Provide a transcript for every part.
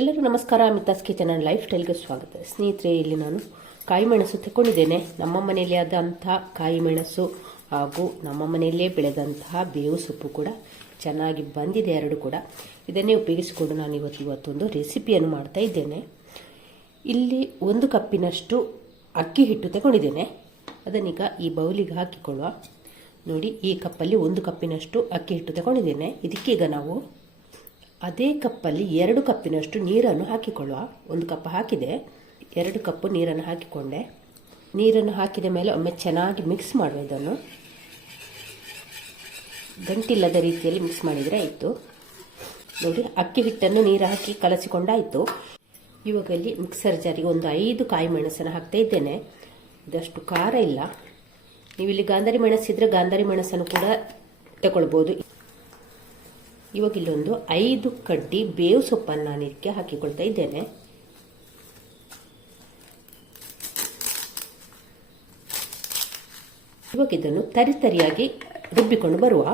ಎಲ್ಲರೂ ನಮಸ್ಕಾರ. ಮಿತಾಸ್ kitchen and life ಸ್ಟೈಲ್ಗೆ ಸ್ವಾಗತ. ಸ್ನೇಹಿತರೆ, ಇಲ್ಲಿ ನಾನು ಕಾಯಿ ಮೆಣಸು ತಗೊಂಡಿದ್ದೇನೆ. ನಮ್ಮ ಮನೆಯಲ್ಲಿ ಆದಂತಹ ಕಾಯಿ ಮೆಣಸು ಹಾಗೂ ನಮ್ಮ ಮನೆಯಲ್ಲೇ ಬೆಳೆದಂತಹ ಬೇವು ಸೊಪ್ಪು ಕೂಡ ಚೆನ್ನಾಗಿ ಬಂದಿದೆ. ಎರಡು ಕೂಡ ಇದನ್ನೇ ಉಪಯೋಗಿಸಿಕೊಂಡು ನಾನು ಇವತ್ತೊಂದು ರೆಸಿಪಿಯನ್ನು ಮಾಡ್ತಾ ಇದ್ದೇನೆ. ಇಲ್ಲಿ 1 ಕಪ್ಪಿನಷ್ಟು ಅಕ್ಕಿ ಹಿಟ್ಟು ತಗೊಂಡಿದ್ದೇನೆ. ಅದನ್ನೀಗ ಈ ಬೌಲಿಗೆ ಹಾಕಿಕೊಳ್ಳುವ. ನೋಡಿ, ಈ ಕಪ್ಪಲ್ಲಿ 1 ಕಪ್ಪಿನಷ್ಟು ಅಕ್ಕಿ ಹಿಟ್ಟು ತಗೊಂಡಿದ್ದೇನೆ. ಇದಕ್ಕೀಗ ನಾವು ಅದೇ ಕಪ್ಪಲ್ಲಿ 2 ಕಪ್ಪಿನಷ್ಟು ನೀರನ್ನು ಹಾಕಿಕೊಳ್ಳುವ. 1 ಕಪ್ ಹಾಕಿದೆ, 2 ಕಪ್ ನೀರನ್ನು ಹಾಕಿಕೊಂಡೆ. ನೀರನ್ನು ಹಾಕಿದ ಮೇಲೆ ಒಮ್ಮೆ ಚೆನ್ನಾಗಿ ಮಿಕ್ಸ್ ಮಾಡುವ. ಇದನ್ನು ಗಂಟಿಲ್ಲದ ರೀತಿಯಲ್ಲಿ ಮಿಕ್ಸ್ ಮಾಡಿದರೆ ಆಯಿತು. ನೋಡಿ, ಅಕ್ಕಿ ಹಿಟ್ಟನ್ನು ನೀರು ಹಾಕಿ ಕಲಸಿಕೊಂಡಾಯಿತು. ಇವಾಗ ಇಲ್ಲಿ ಮಿಕ್ಸರ್ ಜಾರಿಗೆ ಒಂದು 5 ಕಾಯಿ ಮೆಣಸನ್ನು ಹಾಕ್ತಾ ಇದ್ದೇನೆ. ಇದಷ್ಟು ಖಾರ ಇಲ್ಲ. ನೀವು ಇಲ್ಲಿ ಗಾಂಧಾರಿ ಮೆಣಸಿದ್ರೆ ಗಾಂಧಾರಿ ಮೆಣಸನ್ನು ಕೂಡ ತಗೊಳ್ಬೋದು. ಇವಾಗ ಇಲ್ಲೊಂದು 5 ಕಡ್ಡಿ ಬೇವು ಸೊಪ್ಪನ್ನು ನಾನು ಇದಕ್ಕೆ ಹಾಕಿಕೊಳ್ತಾ ಇದ್ದೇನೆ. ಇವಾಗ ಇದನ್ನು ತರಿಯಾಗಿ ರುಬ್ಬಿಕೊಂಡು ಬರುವ.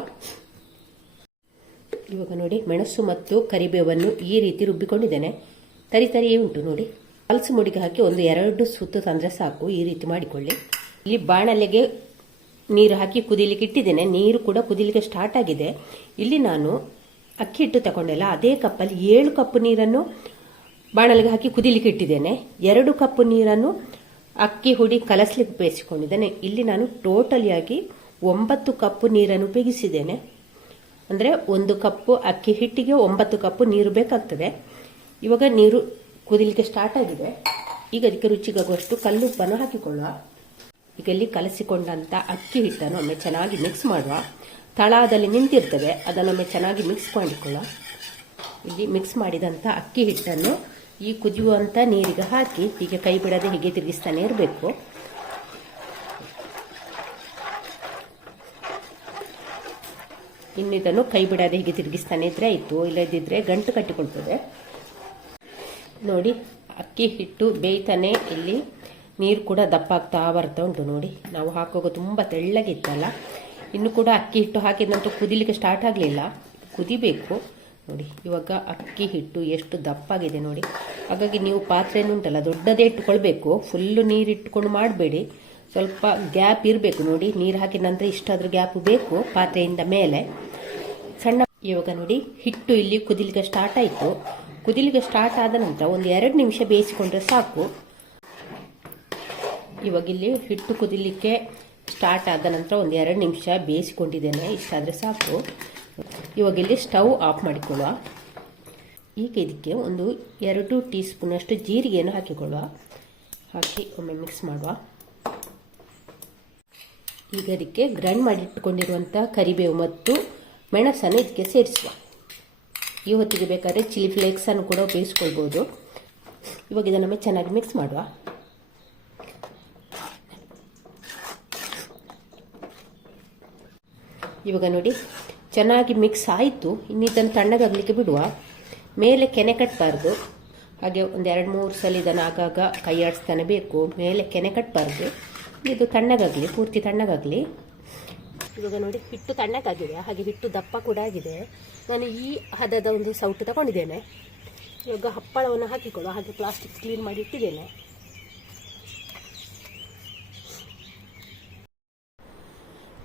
ಇವಾಗ ನೋಡಿ, ಮೆಣಸು ಮತ್ತು ಕರಿಬೇವನ್ನು ಈ ರೀತಿ ರುಬ್ಬಿಕೊಂಡಿದ್ದೇನೆ. ತರಿಯೇ ಉಂಟು ನೋಡಿ. ಪಲ್ಸ್ ಮುಡಿಗೆ ಹಾಕಿ 1-2 ಸುತ್ತು ತಂದ್ರೆ ಸಾಕು. ಈ ರೀತಿ ಮಾಡಿಕೊಳ್ಳಿ. ಇಲ್ಲಿ ಬಾಣಲೆಗೆ ನೀರು ಹಾಕಿ ಕುದಿಲಿಕ್ಕೆ ಇಟ್ಟಿದ್ದೇನೆ. ನೀರು ಕೂಡ ಕುದಿಲಿಕ್ಕೆ ಸ್ಟಾರ್ಟ್ ಆಗಿದೆ. ಇಲ್ಲಿ ನಾನು ಅಕ್ಕಿ ಹಿಟ್ಟು ತಗೊಂಡೆಲ್ಲ ಅದೇ ಕಪ್ಪಲ್ಲಿ 7 ಕಪ್ ನೀರನ್ನು ಬಾಣಲೆಗೆ ಹಾಕಿ ಕುದಿಲಿಕ್ಕೆ ಇಟ್ಟಿದ್ದೇನೆ. 2 ಕಪ್ ನೀರನ್ನು ಅಕ್ಕಿ ಹುಡಿ ಕಲಸಲಿಕ್ಕೆ ಬೇಯಿಸಿಕೊಂಡಿದ್ದೇನೆ. ಇಲ್ಲಿ ನಾನು ಟೋಟಲಿಯಾಗಿ 9 ಕಪ್ ನೀರನ್ನು ಉಪಯೋಗಿಸಿದ್ದೇನೆ. ಅಂದರೆ 1 ಕಪ್ ಅಕ್ಕಿ ಹಿಟ್ಟಿಗೆ 9 ಕಪ್ ನೀರು ಬೇಕಾಗ್ತದೆ. ಇವಾಗ ನೀರು ಕುದಿಲಿಕ್ಕೆ ಸ್ಟಾರ್ಟ್ ಆಗಿದೆ. ಈಗ ಅದಕ್ಕೆ ರುಚಿಗಾಗುವಷ್ಟು ಕಲ್ಲುಪ್ಪನ್ನು ಹಾಕಿಕೊಳ್ಳುವ. ಈಗ ಇಲ್ಲಿ ಕಲಸಿಕೊಂಡಂಥ ಅಕ್ಕಿ ಹಿಟ್ಟನ್ನು ಒಮ್ಮೆ ಚೆನ್ನಾಗಿ ಮಿಕ್ಸ್ ಮಾಡುವ. ತಳದಲ್ಲಿ ನಿಂತಿರ್ತದೆ, ಅದನ್ನೊಮ್ಮೆ ಚೆನ್ನಾಗಿ ಮಿಕ್ಸ್ ಮಾಡಿಕೊಳ್ಳುವ. ಇಲ್ಲಿ ಮಿಕ್ಸ್ ಮಾಡಿದಂಥ ಅಕ್ಕಿ ಹಿಟ್ಟನ್ನು ಈ ಕುದಿಯುವಂಥ ನೀರಿಗೆ ಹಾಕಿ ಹೀಗೆ ಕೈ ಬಿಡದೆ ಹೀಗೆ ತಿರುಗಿಸ್ತಾನೆ ಇರಬೇಕು. ಇನ್ನು ಇದನ್ನು ಕೈ ಬಿಡದೆ ಹೀಗೆ ತಿರುಗಿಸ್ತಾನೆ ಇದ್ರೆ ಆಯಿತು. ಇಲ್ಲದಿದ್ದರೆ ಗಂಟು ಕಟ್ಟಿಕೊಳ್ತದೆ. ನೋಡಿ, ಅಕ್ಕಿ ಹಿಟ್ಟು ಬೇಯ್ತಾನೆ. ಇಲ್ಲಿ ನೀರು ಕೂಡ ದಪ್ಪ ಆಗ್ತಾ ಬರ್ತಾ ಉಂಟು. ನೋಡಿ, ನಾವು ಹಾಕುವಾಗ ತುಂಬ ತೆಳ್ಳಗಿತ್ತಲ್ಲ. ಇನ್ನು ಕೂಡ ಅಕ್ಕಿ ಹಿಟ್ಟು ಹಾಕಿದ ನಂತರ ಕುದಿಲಿಕ್ಕೆ ಸ್ಟಾರ್ಟ್ ಆಗಲಿಲ್ಲ. ಕುದಿಬೇಕು. ನೋಡಿ, ಇವಾಗ ಅಕ್ಕಿ ಹಿಟ್ಟು ಎಷ್ಟು ದಪ್ಪಾಗಿದೆ ನೋಡಿ. ಹಾಗಾಗಿ ನೀವು ಪಾತ್ರೆನೂ ಉಂಟಲ್ಲ ದೊಡ್ಡದೇ ಇಟ್ಟುಕೊಳ್ಬೇಕು. ಫುಲ್ಲು ನೀರು ಇಟ್ಕೊಂಡು ಮಾಡಬೇಡಿ. ಸ್ವಲ್ಪ ಗ್ಯಾಪ್ ಇರಬೇಕು. ನೋಡಿ, ನೀರು ಹಾಕಿದ ನಂತರ ಇಷ್ಟಾದರೂ ಗ್ಯಾಪ್ ಬೇಕು ಪಾತ್ರೆಯಿಂದ ಮೇಲೆ ಸಣ್ಣ. ಇವಾಗ ನೋಡಿ, ಹಿಟ್ಟು ಇಲ್ಲಿ ಕುದಿಲಿಕ್ಕೆ ಸ್ಟಾರ್ಟ್ ಆಯಿತು. ಕುದಿಲಿಕ್ಕೆ ಸ್ಟಾರ್ಟ್ ಆದ ನಂತರ 1-2 ನಿಮಿಷ ಬೇಯಿಸಿಕೊಂಡ್ರೆ ಸಾಕು. ಇವಾಗ ಇಲ್ಲಿ ಹಿಟ್ಟು ಕುದಿಲಿಕ್ಕೆ ಸ್ಟಾರ್ಟ್ ಆದ ನಂತರ 1-2 ನಿಮಿಷ ಬೇಯಿಸಿಕೊಂಡಿದ್ದೇನೆ. ಇಷ್ಟಾದರೆ ಸಾಕು. ಇವಾಗ ಇಲ್ಲಿ ಸ್ಟವ್ ಆಫ್ ಮಾಡಿಕೊಳ್ಳುವ. ಈಗ ಇದಕ್ಕೆ 2 ಟೀ ಸ್ಪೂನಷ್ಟು ಜೀರಿಗೆಯನ್ನು ಹಾಕಿಕೊಳ್ಳುವ. ಹಾಕಿ ಒಮ್ಮೆ ಮಿಕ್ಸ್ ಮಾಡುವ. ಈಗ ಅದಕ್ಕೆ ಗ್ರೈಂಡ್ ಮಾಡಿಟ್ಟುಕೊಂಡಿರುವಂಥ ಕರಿಬೇವು ಮತ್ತು ಮೆಣಸನ್ನು ಇದಕ್ಕೆ ಸೇರಿಸುವ. ಈ ಹೊತ್ತಿಗೆ ಬೇಕಾದರೆ ಚಿಲ್ಲಿ ಫ್ಲೇಕ್ಸನ್ನು ಕೂಡ ಉಪಯೋಗಿಸ್ಕೊಳ್ಬೋದು. ಇವಾಗ ಇದನ್ನೊಮ್ಮೆ ಚೆನ್ನಾಗಿ ಮಿಕ್ಸ್ ಮಾಡುವ. ಇವಾಗ ನೋಡಿ, ಚೆನ್ನಾಗಿ ಮಿಕ್ಸ್ ಆಯಿತು. ಇನ್ನು ಇದನ್ನು ತಣ್ಣಗಾಗಲಿಕ್ಕೆ ಬಿಡುವ. ಮೇಲೆ ಕೆನೆ ಕಟ್ಟಬಾರ್ದು. ಹಾಗೆ 1-2-3 ಸಲ ಇದನ್ನು ಆಗಾಗ ಕೈ ಆಡಿಸ್ತಾನೆ ಬೇಕು. ಮೇಲೆ ಕೆನೆ ಕಟ್ಟಬಾರ್ದು. ಇದು ತಣ್ಣಗಾಗಲಿ, ಪೂರ್ತಿ ತಣ್ಣಗಾಗಲಿ. ಇವಾಗ ನೋಡಿ, ಹಿಟ್ಟು ತಣ್ಣಗಾಗಿದೆ. ಹಾಗೆ ಹಿಟ್ಟು ದಪ್ಪ ಕೂಡ ಆಗಿದೆ. ನಾನು ಈ ಹದದ ಒಂದು ಸೌಟು ತಗೊಂಡಿದ್ದೇನೆ. ಇವಾಗ ಹಪ್ಪಳವನ್ನು ಹಾಕಿಕೊಳ್ಳುವ. ಹಾಗೆ ಪ್ಲಾಸ್ಟಿಕ್ ಕ್ಲೀನ್ ಮಾಡಿ ಇಟ್ಟಿದ್ದೇನೆ.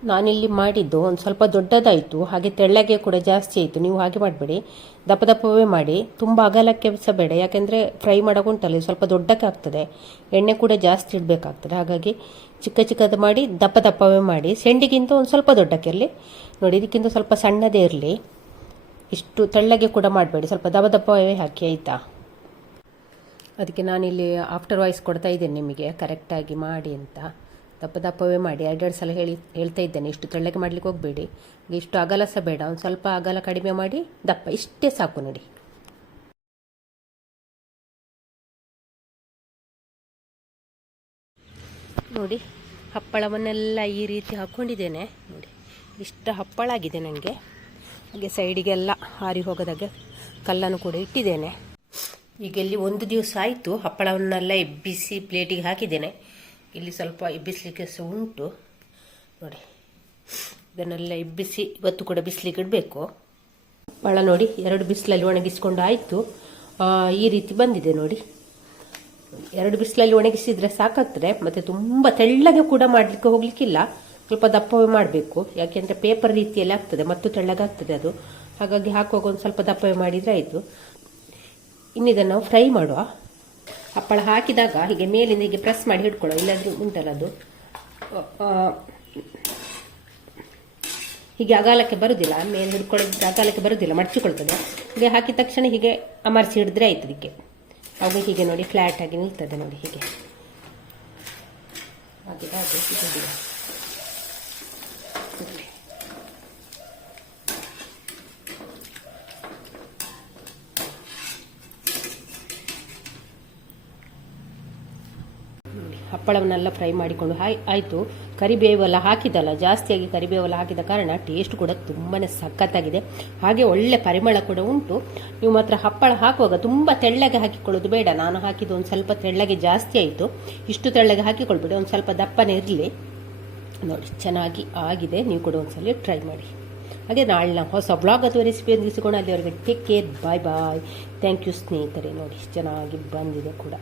ನಾನಿಲ್ಲಿ ಮಾಡಿದ್ದು ಒಂದು ಸ್ವಲ್ಪ ದೊಡ್ಡದಾಯಿತು. ಹಾಗೆ ತೆಳ್ಳಗೆ ಕೂಡ ಜಾಸ್ತಿ ಆಯಿತು. ನೀವು ಹಾಗೆ ಮಾಡಬೇಡಿ, ದಪ್ಪವೇ ಮಾಡಿ. ತುಂಬ ಅಗಲಕ್ಕೆ ಸಹ ಬೇಡ. ಯಾಕೆಂದರೆ ಫ್ರೈ ಮಾಡೋಗುಂಟಲ್ಲ ಸ್ವಲ್ಪ ದೊಡ್ಡಕ್ಕೆ ಆಗ್ತದೆ. ಎಣ್ಣೆ ಕೂಡ ಜಾಸ್ತಿ ಇಡಬೇಕಾಗ್ತದೆ. ಹಾಗಾಗಿ ಚಿಕ್ಕದು ಮಾಡಿ ದಪ್ಪವೇ ಮಾಡಿ. ಸೆಂಡಿಗಿಂತ ಒಂದು ಸ್ವಲ್ಪ ದೊಡ್ಡಕ್ಕೆ ಇರಲಿ. ನೋಡಿ, ಇದಕ್ಕಿಂತ ಸ್ವಲ್ಪ ಸಣ್ಣದೇ ಇರಲಿ. ಇಷ್ಟು ತೆಳ್ಳಗೆ ಕೂಡ ಮಾಡಬೇಡಿ. ಸ್ವಲ್ಪ ದಪ್ಪವೇ ಹಾಕಿ, ಆಯಿತಾ? ಅದಕ್ಕೆ ನಾನಿಲ್ಲಿ ಆಫ್ಟರ್ ವಾಯ್ಸ್ ಕೊಡ್ತಾ ಇದ್ದೇನೆ ನಿಮಗೆ, ಕರೆಕ್ಟಾಗಿ ಮಾಡಿ ಅಂತ. ದಪ್ಪವೇ ಮಾಡಿ. 2 ಸಲ ಹೇಳ್ತಾ ಇದ್ದೇನೆ. ಇಷ್ಟು ತೆಳ್ಳಗೆ ಮಾಡಲಿಕ್ಕೆ ಹೋಗಬೇಡಿ. ಇಷ್ಟು ಅಗಲ ಸಹ ಬೇಡ. ಒಂದು ಸ್ವಲ್ಪ ಅಗಲ ಕಡಿಮೆ ಮಾಡಿ, ದಪ್ಪ ಇಷ್ಟೇ ಸಾಕು. ನೋಡಿ, ನೋಡಿ ಹಪ್ಪಳವನ್ನೆಲ್ಲ ಈ ರೀತಿ ಹಾಕ್ಕೊಂಡಿದ್ದೇನೆ. ನೋಡಿ, ಇಷ್ಟು ಹಪ್ಪಳ ಆಗಿದೆ ನನಗೆ. ಹಾಗೆ ಸೈಡಿಗೆಲ್ಲ ಹಾರಿ ಹೋಗೋದಾಗೆ ಕಲ್ಲನ್ನು ಕೂಡ ಇಟ್ಟಿದ್ದೇನೆ. ಈಗ ಇಲ್ಲಿ 1 ದಿವಸ ಆಯಿತು. ಹಪ್ಪಳವನ್ನೆಲ್ಲ ಎಬ್ಬಿಸಿ ಪ್ಲೇಟಿಗೆ ಹಾಕಿದ್ದೇನೆ. ಇಲ್ಲಿ ಸ್ವಲ್ಪ ಎಬ್ಬಿಸಲಿಕ್ಕೆ ಸಹ ಉಂಟು ನೋಡಿ. ಇದನ್ನೆಲ್ಲ ಎಬ್ಬಿಸಿ ಇವತ್ತು ಕೂಡ ಬಿಸಿಲಿಗೆ ಇಡಬೇಕು. ಹಪ್ಪಳ ನೋಡಿ 2 ಬಿಸಿಲಲ್ಲಿ ಒಣಗಿಸ್ಕೊಂಡು ಆಯಿತು. ಈ ರೀತಿ ಬಂದಿದೆ ನೋಡಿ. 2 ಬಿಸಿಲಲ್ಲಿ ಒಣಗಿಸಿದ್ರೆ ಸಾಕಾಗ್ತದೆ. ಮತ್ತು ತುಂಬ ತೆಳ್ಳಗೆ ಕೂಡ ಮಾಡಲಿಕ್ಕೆ ಹೋಗ್ಲಿಕ್ಕಿಲ್ಲ, ಸ್ವಲ್ಪ ದಪ್ಪವೇ ಮಾಡಬೇಕು. ಯಾಕೆಂದರೆ ಪೇಪರ್ ರೀತಿಯಲ್ಲಿ ಆಗ್ತದೆ ಮತ್ತು ತೆಳ್ಳಗಾಗ್ತದೆ ಅದು. ಹಾಗಾಗಿ ಹಾಕುವಾಗ ಒಂದು ಸ್ವಲ್ಪ ದಪ್ಪವೇ ಮಾಡಿದರೆ ಆಯಿತು. ಇನ್ನಿದನ್ನು ನಾವು ಫ್ರೈ ಮಾಡುವ. ಹಪ್ಪಳ ಹಾಕಿದಾಗ ಹೀಗೆ ಮೇಲಿಂದ ಹೀಗೆ ಪ್ರೆಸ್ ಮಾಡಿ ಹಿಡ್ಕೊಳ್ಳೋ, ಇಲ್ಲಾಂದ್ರೆ ಉಂಟಲ್ಲ ಅದು ಹೀಗೆ ಅಗಾಲಕ್ಕೆ ಬರುವುದಿಲ್ಲ, ಮೇಲೆ ಹಿಡ್ಕೊಳ್ಳೋದ್ರೆ ಅಗಾಲಕ್ಕೆ ಬರುವುದಿಲ್ಲ, ಮಡಚಿಕೊಳ್ತದೆ. ಹೀಗೆ ಹಾಕಿದ ತಕ್ಷಣ ಹೀಗೆ ಅಮರ್ಸಿ ಹಿಡಿದ್ರೆ ಆಯ್ತು ಅದಕ್ಕೆ. ಅವಾಗ ಹೀಗೆ ನೋಡಿ ಫ್ಲ್ಯಾಟ್ ಆಗಿ ನಿಲ್ತದೆ ನೋಡಿ. ಹೀಗೆ ಹಾಗೆ ಹಪ್ಪಳವನ್ನೆಲ್ಲ ಫ್ರೈ ಮಾಡಿಕೊಂಡು ಆಯಿತು. ಕರಿಬೇವೆಲ್ಲ ಹಾಕಿದಲ್ಲ, ಜಾಸ್ತಿಯಾಗಿ ಕರಿಬೇವೆಲ್ಲ ಹಾಕಿದ ಕಾರಣ ಟೇಸ್ಟ್ ಕೂಡ ತುಂಬಾ ಸಖತ್ತಾಗಿದೆ. ಹಾಗೆ ಒಳ್ಳೆ ಪರಿಮಳ ಕೂಡ ಉಂಟು. ನೀವು ಮಾತ್ರ ಹಪ್ಪಳ ಹಾಕುವಾಗ ತುಂಬ ತೆಳ್ಳಗೆ ಹಾಕಿಕೊಳ್ಳೋದು ಬೇಡ. ನಾನು ಹಾಕಿದ್ದು ಒಂದು ಸ್ವಲ್ಪ ತೆಳ್ಳಗೆ ಜಾಸ್ತಿ ಆಯಿತು. ಇಷ್ಟು ತೆಳ್ಳಗೆ ಹಾಕಿಕೊಳ್ಬೇಡಿ, ಒಂದು ಸ್ವಲ್ಪ ದಪ್ಪನೇ ಇರಲಿ. ನೋಡಿ ಚೆನ್ನಾಗಿ ಆಗಿದೆ. ನೀವು ಕೂಡ ಒಂದ್ಸಲ ಟ್ರೈ ಮಾಡಿ. ಹಾಗೆ ನಾಳೆ ನಾವು ಹೊಸ ಬ್ಲಾಗ್ ಅಥವಾ ರೆಸಿಪಿಯನ್ನು ಸಿಗೋಣ. ಅಲ್ಲಿವರೆಗೆ take care, bye bye. Thank you ಸ್ನೇಹಿತರೆ. ನೋಡಿ ಚೆನ್ನಾಗಿ ಬಂದಿದೆ ಕೂಡ.